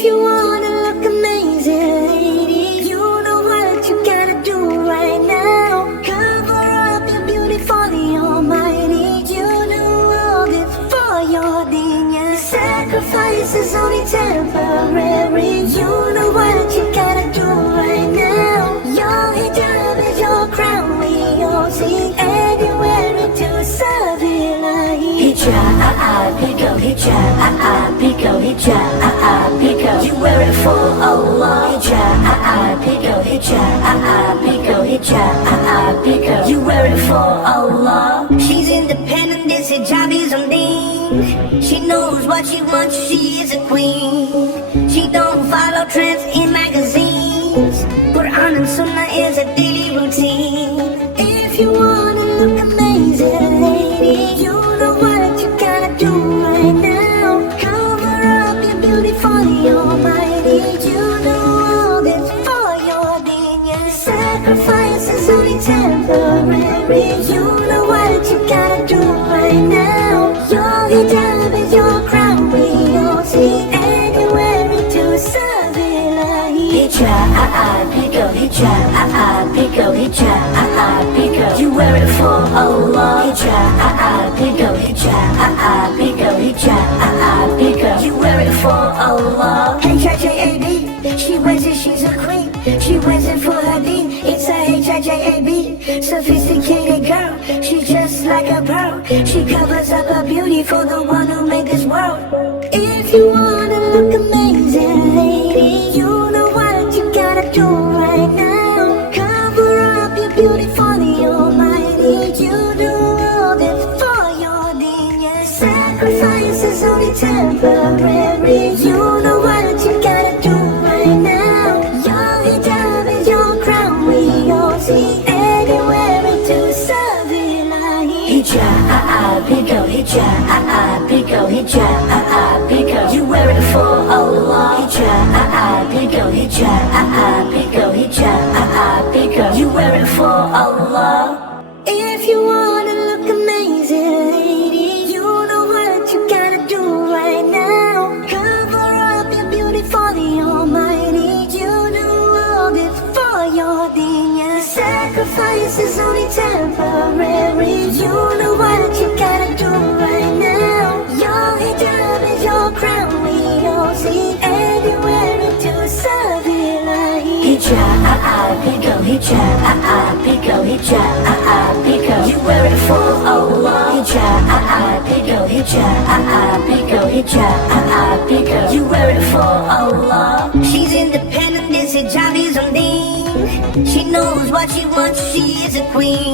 If you wanna look amazing, lady, you know what you gotta do right now. Cover up your beauty for the Almighty. You do all this for your genius. Sacrifice is only temporary. You know what you gotta do right now. Your hijab is your crown, we all see, and you wear it to serve Ilahi. Hijab, pico, hijab, pico, hijab, pico. You wear it for Allah. Hijab, pico, hijab, pico. You wear it for Allah. She's independent, this hijab is a thing. She knows what she wants, she is a queen. She don't follow trends in magazines. Quran and Sunnah is a daily routine. If you wanna look amazing, lady, you know what you gotta do right now. Cover up your beauty for the Almighty. You do all this for your genius. Sacrifice is only temporary. You know what you gotta do right now. Your hijab is your crown, we all see, and you wear it to serve Ilahi. Hijab, pico, hijab, pico, hijab, pico. You wear it for Allah. Hijab, pico, hijab, pico, hijab, pico. You wear it for Allah. Hijab, she wears it, she's a queen. She wears it for her deen. It's a Hijab, sophisticated girl. She's just like a pearl. She covers up her beauty for the one who made this world. If you wanna look amazing, lady, you know what you gotta do right now. Cover up your beauty for the Almighty. You do all this for your genius. Sacrifice is only temporary. You know what you gotta do right now. Your hijab is your crown, we all see, and you wear it to serve Ilahi. Hijab, pico, hijab, pico, hijab, pico. You wear it for Allah. Hijab, pico, hijab, pico, hijab, pico. You wear it for Allah. If you wanna look amazing, lady, you know what you gotta do right now. Cover up your beauty for the Almighty. You do all this for your genius. Sacrifice is only temporary. You know what you gotta do right now. Your hijab is your crown, we all see, and you wear it to serve Ilahi. Hijab, pico, hijab, pico, hijab, pico. You wear it for Allah. Hijab, pico, hijab, pico, hijab, pico. You wear it for Allah. She's independent, this hijab is a thing. She knows what she wants, she is a queen.